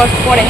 কর করে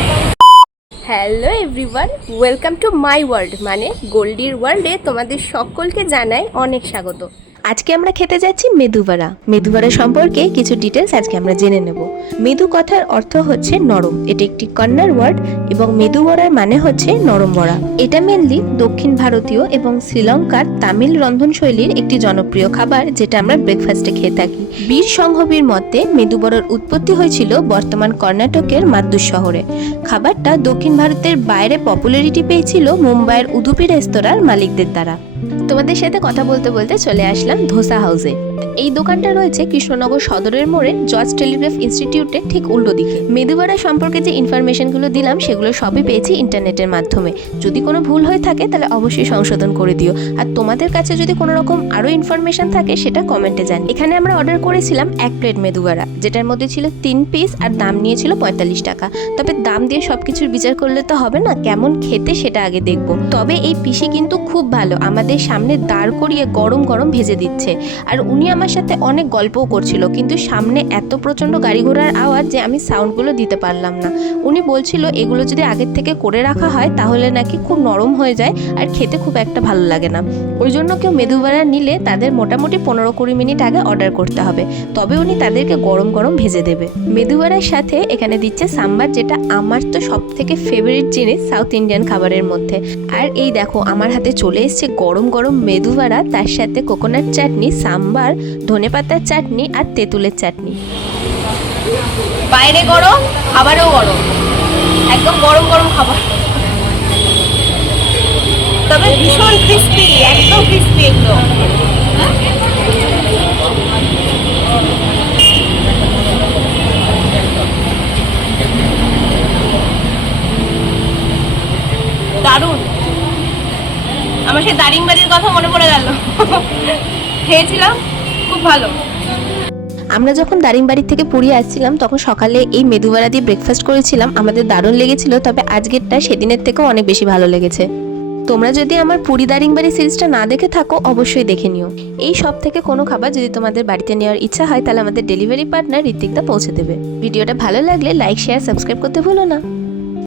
hello everyone welcome to my world মানে গোল্ডির ওয়ার্ল্ডে তোমাদের সকলকে জানাই অনেক স্বাগত। আজকে আমরা খেতে যাচ্ছি মেদুবড়া মেদুবড়া সম্পর্কে কিছু ডিটেলস আজকে আমরা জেনে নেব। মেদু কথার অর্থ হচ্ছে নরম। এটা একটি কন্নাড় ওয়ার্ড এবং মেদু বড়ার মানে হচ্ছে নরম বড়া। এটা মেনলি দক্ষিণ ভারতীয় এবং শ্রীলঙ্কার তামিল রন্ধনশৈলীর একটি জনপ্রিয় খাবার যেটা আমরা ব্রেকফাস্টে খেয়ে থাকি। বীর সংঘবীর মতে, মেদু বড়ার উৎপত্তি হয়েছিল বর্তমান কর্ণাটকের মাদ্দুর শহরে। খাবারটা দক্ষিণ ভারতের বাইরে পপুলারিটি পেয়েছিল মুম্বাইয়ের উদুপি রেস্তোরাঁর মালিকদের দ্বারা। তোমাদের সাথে কথা বলতে বলতে চলে আসলাম ধোসা হাউসে এই দোকানটা রয়েছে কৃষ্ণনগর সদরের মোড়ে জর্জ টেলিগ্রাফ ইনস্টিটিউটের ঠিক উল্টো দিকে। মেদুবাড়া সম্পর্কে যে ইনফরমেশনগুলো দিলাম, সেগুলো সবই পেয়েছি ইন্টারনেটের মাধ্যমে। যদি কোনো ভুল হয়ে থাকে, তাহলে অবশ্যই সংশোধন করে দিও। আর তোমাদের কাছে যদি কোনো রকম আরও ইনফরমেশন থাকে, সেটা কমেন্টে জানি এখানে আমরা অর্ডার করেছিলাম এক প্লেট মেদুবাড়া, যেটার মধ্যে ছিল তিন পিস আর দাম নিয়েছিল পঁয়তাল্লিশ টাকা। তবে দাম দিয়ে সব কিছুর বিচার করলে তো হবে না, কেমন খেতে সেটা আগে দেখব। তবে এই পিসি কিন্তু খুব ভালো, আমাদের সামনে দাঁড় করিয়ে গরম গরম ভেজে দিচ্ছে। আর উনি আমার সাথে অনেক গল্পও করছিল, কিন্তু সামনে এত প্রচণ্ড গাড়ি ঘোড়ার আওয়াজ যে আমি সাউন্ডগুলো দিতে পারলাম না। উনি বলছিল, এগুলো যদি আগের থেকে করে রাখা হয়, তাহলে নাকি খুব নরম হয়ে যায় আর খেতে খুব একটা ভালো লাগে না। ওই জন্য কেউ মেদুবাড়া নিলে তাদের মোটামুটি পনেরো কুড়ি মিনিট আগে অর্ডার করতে হবে। তবে উনি তাদেরকে গরম গরম ভেজে দেবে। মেদুবাড়ার সাথে এখানে দিচ্ছে সাম্বার, যেটা আমার তো সব থেকে ফেভারিট জিনিস সাউথ ইন্ডিয়ান খাবারের মধ্যে। আর এই দেখো, আমার হাতে চলে এসেছে গরম গরম মেদুবাড়া তার সাথে কোকোনাট চাটনি সাম্বার ধনেপাতার চাটনি আর তেঁতুলের চাটনি। বাইরে গরম, খাবারেও গরম। একদম গরম গরম খাবার। তবে ভীষণ ক্রিস্পি একদম ক্রিস্পি একদম দারুণ। আমার সেই দারিংবাড়ির কথা মনে পড়ে গেল। খেয়েছিলাম? খুব ভালো। আমরা যখন দারিংবাড়ি থেকে পুরী আসছিলাম, তখন সকালে এই মেদুবাড়া দিয়ে ব্রেকফাস্ট করেছিলাম। আমাদের দারুণ লেগেছিল, তবে আজকেরটা সেদিনের থেকেও অনেক বেশি ভালো লেগেছে। তোমরা যদি আমার পুরী দারিংবাড়ি সিরিজটা না দেখে থাকো, অবশ্যই দেখে নিও। এই সব থেকে কোনো খাবার যদি তোমাদের বাড়িতে নেওয়ার ইচ্ছা হয়, তাহলে আমাদের ডেলিভারি পার্টনার ঋত্বিকদা পৌঁছে দেবে। ভিডিওটা ভালো লাগলে লাইক শেয়ার সাবস্ক্রাইব করতে ভুলো না।